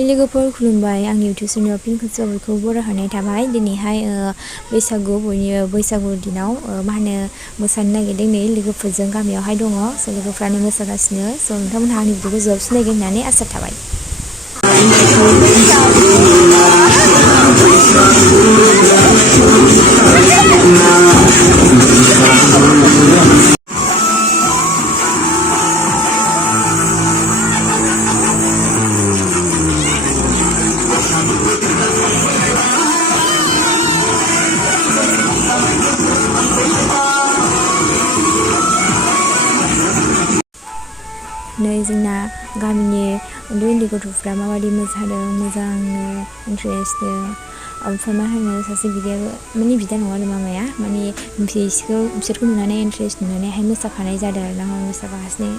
लोगोफोर खुलुमबाय आंनि इउटिउब चेनेलाव फिन खेबसे बयखौबो बर' होनाय थाबाय दिनैहाय बैसागु दिनाव मा होनो मोसानो नागिरदों नै लोगोफोरजों गामियावहाय दङ स' लोगोफ्रानो मोसागासिनो स' नोंथांमोनहा आंनि भिडिअखौ जोबोद सिनायगोन होननानै आसा थाबाय। नै जोंना गामिनि उन्दै गथ'फ्रा माबायदि मोसादों मोजांनो इन्ट्रेस्टनो ओमफ्राय मा होनो सासे बिदायाबो माने बिदा नङा आरो मामाया माने बिसोरखौ नुनानै इन्ट्रेस्ट नुनानैहाय मोसाफानाय जादों आरो ना मोसाफागासिनो।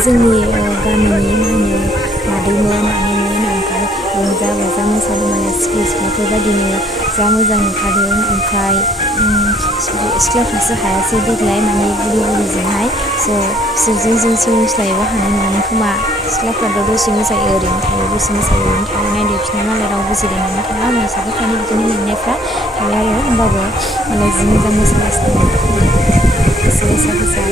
जोंनि गामिनि मा होनो मादैमोन ओमफ्राय रंजा बाजा मोसादों माने सिख्लाफोर बायदिनो जा मोजां नुखादों ओमफ्राय सिख्लाफ्रासो हायासै देग्लाय माने बुरिजोंहाय स' बिसोरजों जों मोसायोबा हानाय नङामोन खोमा सिख्लाफ्राथ' दसे मोसायो ओरैनो थायो दसे मोसायो ओरैनो थायो नायदो बिसोरना मालाय रावबो जिरायनानै थाया मोसाबाय थानाय बिदिनो मेंनायफ्रा थायो आरो होमबाबो मालाय जि मोजां मोसागासिनो गोसो गोसा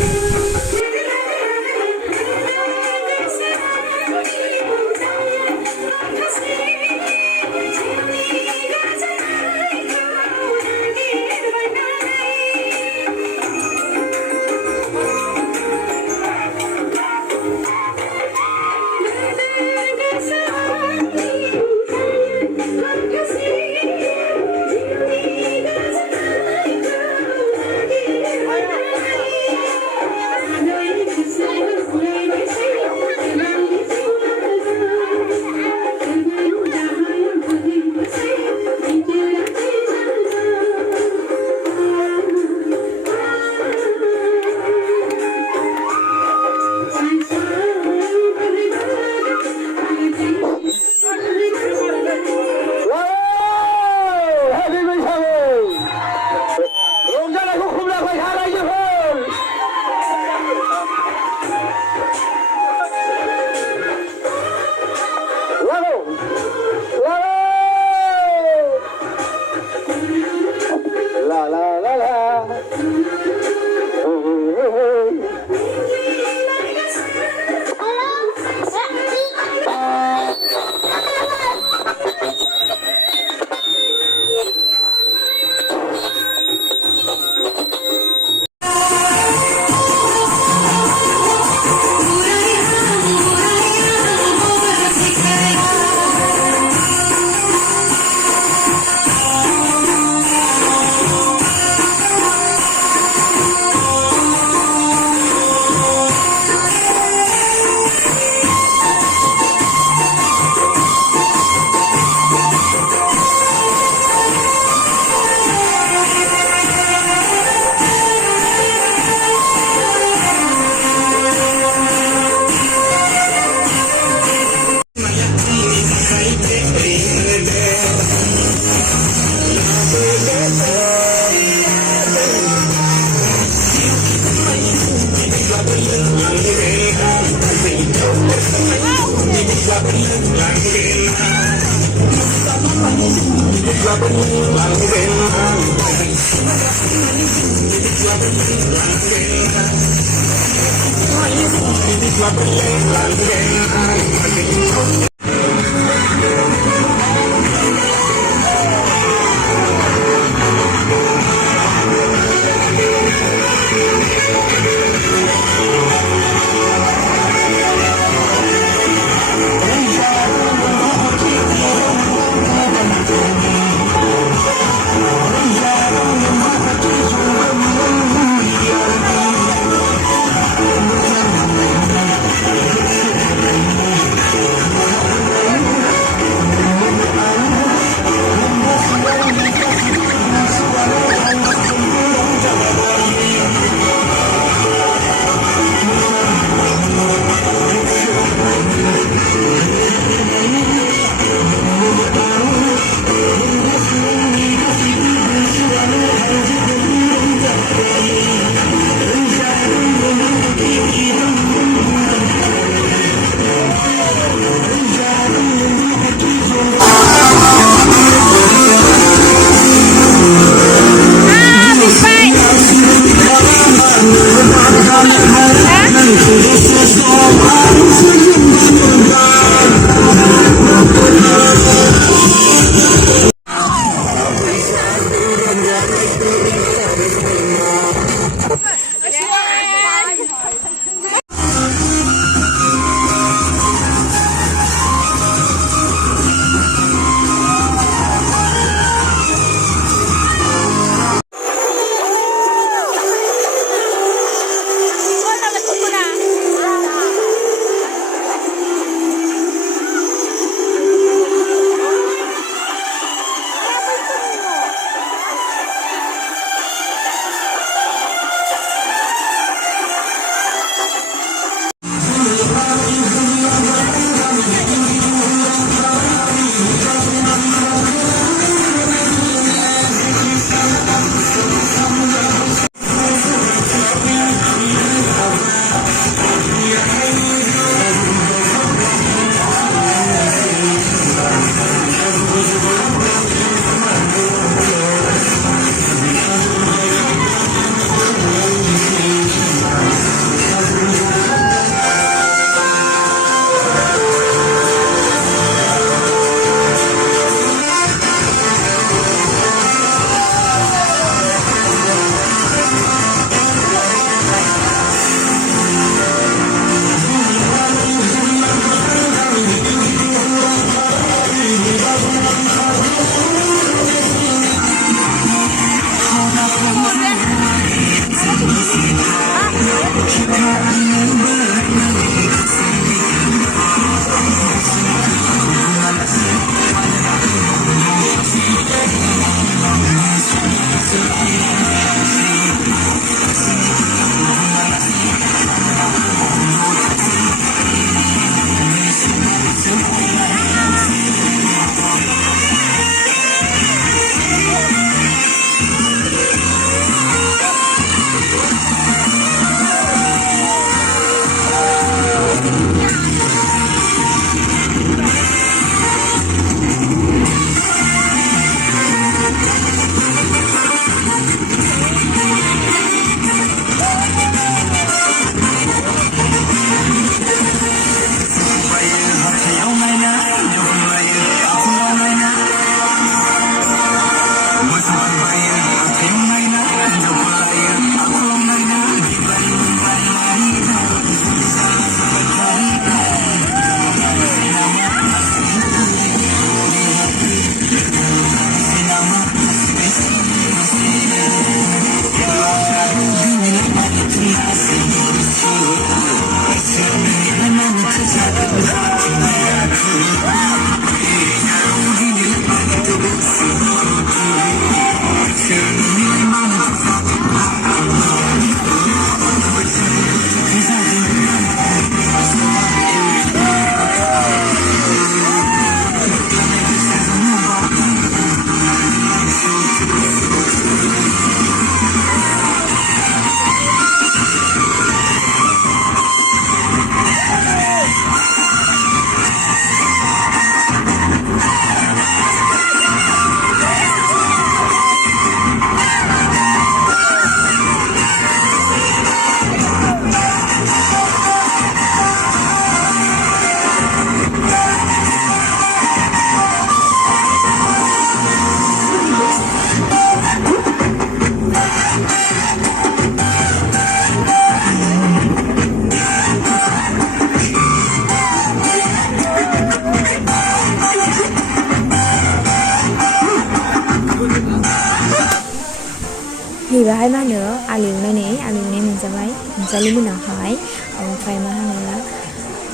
बेवहाय मा होनो आलु एवनाय मोनजाबाय अनजालि मोनावहाय ओमफ्राय मा होनो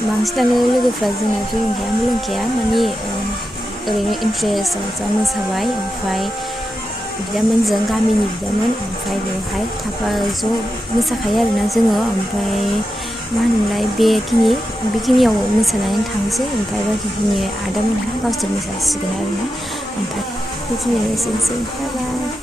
बांसिनानो लोगोफ्रा जोंना जौ लोंखाया माने ओरैनो इन्ट्रेस्ट जा मोसाबाय ओमफ्राय बिदामोनजों गामिनि बिदामोन ओमफ्राय बेवहाय ज' मोसाखायो आरोना जोङो ओमफ्राय मा होनोमोनलाय बेखिनियाव मोसानानै थांसै ओमफ्राय बाखिखिनि आदामोनहा गावसोर मोसासिगोन आरोना ओमफ्राय बेखिनियानो एसेनोसै बाय बाय।